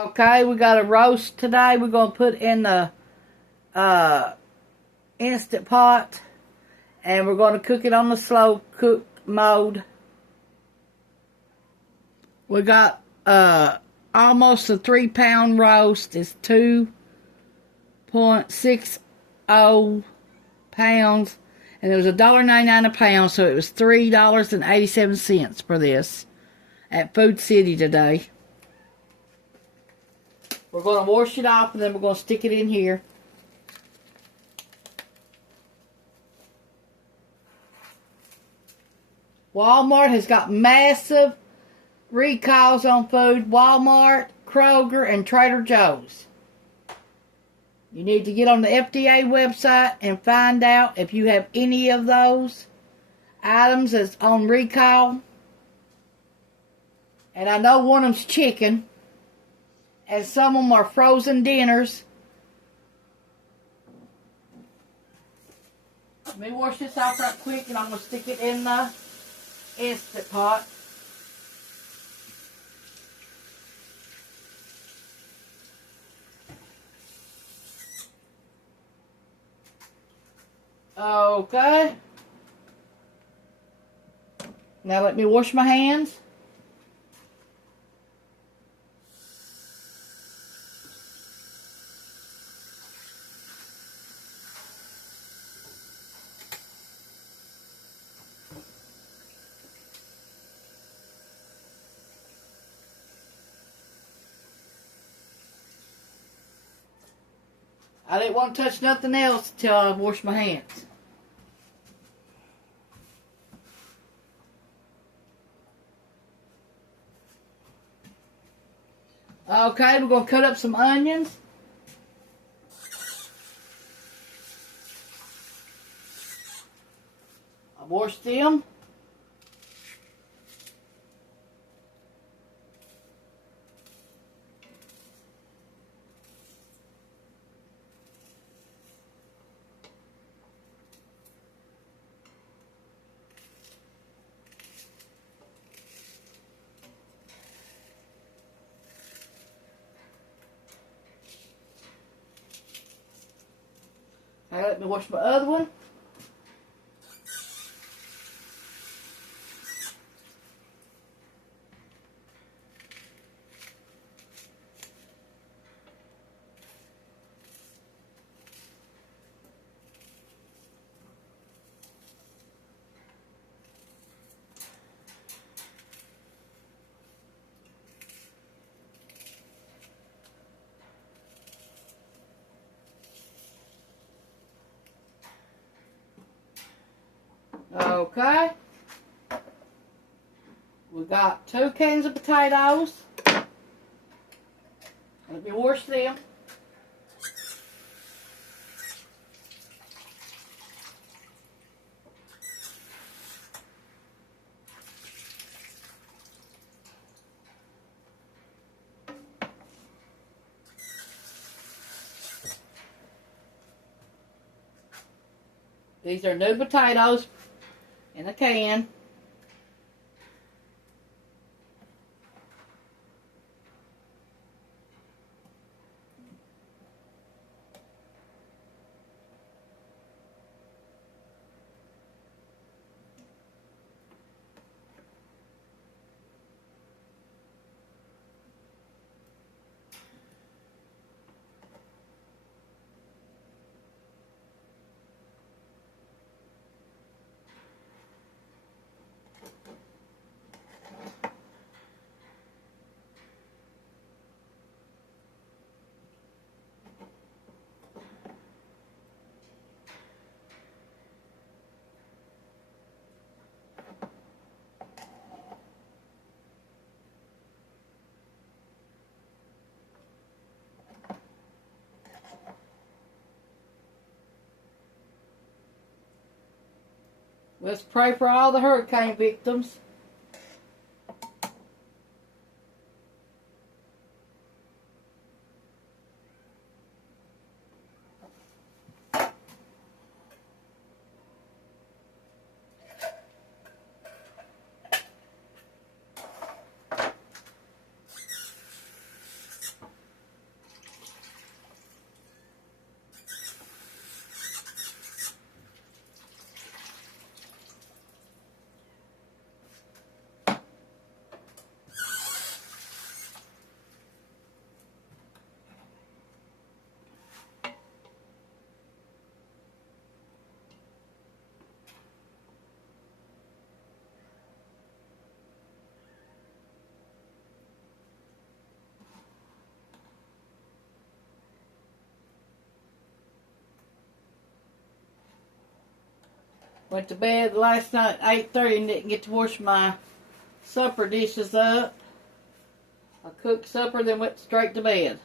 Okay, we got a roast today. We're going to put in the Instant Pot. And we're going to cook it on the slow cook mode. We got almost a 3-pound roast. It's 2.60 pounds. And it was $1.99 a pound, so it was $3.87 for this at Food City today. We're going to wash it off, and then we're going to stick it in here. Walmart has got massive recalls on food. Walmart, Kroger, and Trader Joe's. You need to get on the FDA website and find out if you have any of those items that's on recall. And I know one of them's chicken. And some of them are frozen dinners. Let me wash this off right quick, and I'm going to stick it in the Instant Pot. Okay. Now let me wash my hands. I didn't want to touch nothing else until I wash my hands. Okay, we're going to cut up some onions. I washed them. Let me wash my other one. Okay. We got 2 cans of potatoes. Let me wash them. These are new potatoes in a can. Let's pray for all the hurricane victims. Went to bed last night at 8:30 and didn't get to wash my supper dishes up. I cooked supper, then went straight to bed.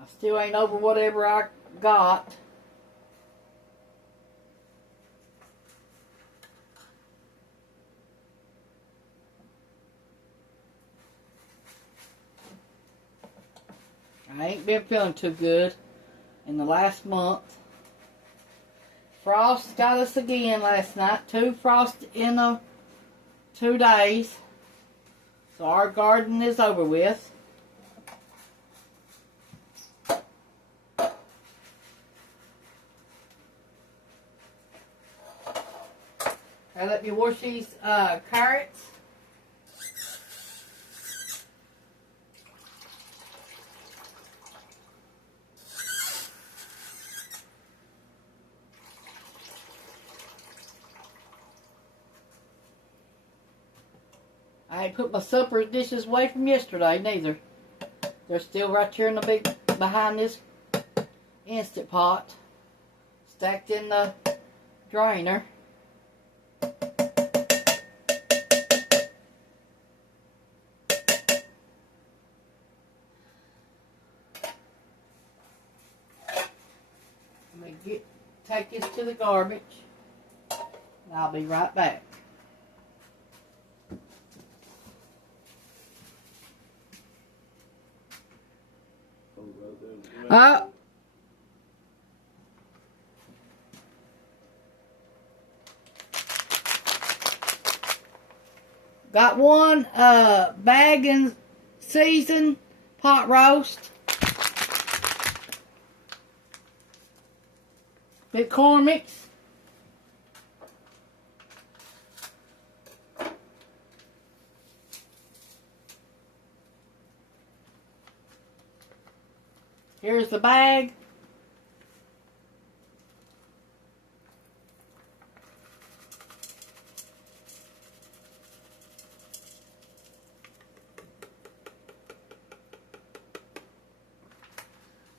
I still ain't over whatever I got. I ain't been feeling too good in the last month. Frost got us again last night. 2 frosts in 2 days. So our garden is over with. Now let me wash these carrots. I ain't put my supper dishes away from yesterday neither. They're still right here in the big behind this Instant Pot, stacked in the drainer. Let me take this to the garbage, and I'll be right back. Got one bag and seasoned pot roast. McCormick's. Here's the bag.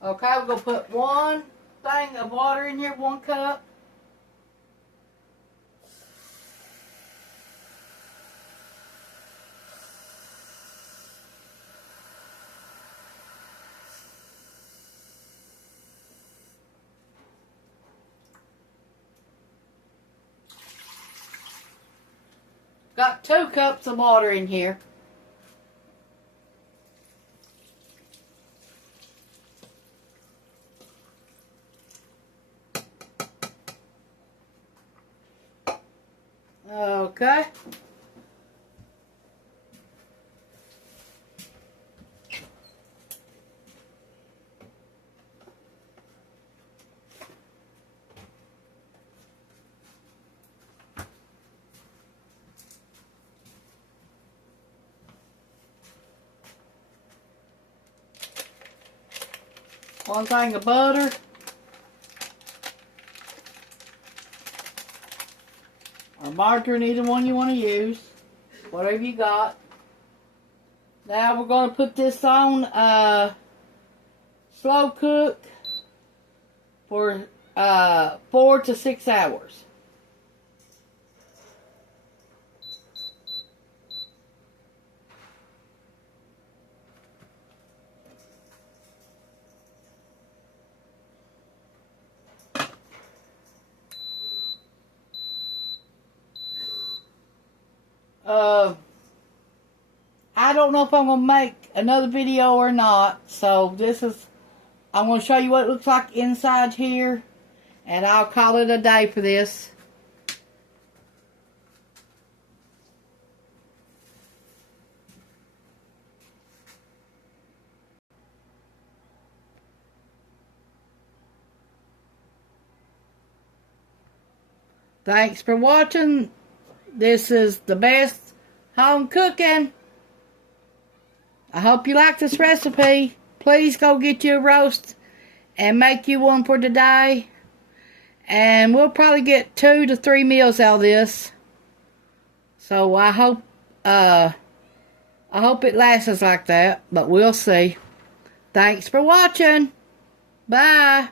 Okay, we're going to put 1 thing of water in here, 1 cup. Got 2 cups of water in here. Okay. One thing of butter. Or margarine, either one you want to use. Whatever you got. Now we're going to put this on slow cook for 4 to 6 hours. I don't know if I'm going to make another video or not. So I'm going to show you what it looks like inside here. And I'll call it a day for this. Thanks for watching. This is the best home cooking. I hope you like this recipe. Please go get you a roast and make you one for today. And we'll probably get 2 to 3 meals out of this. So I hope it lasts like that, but we'll see. Thanks for watching. Bye.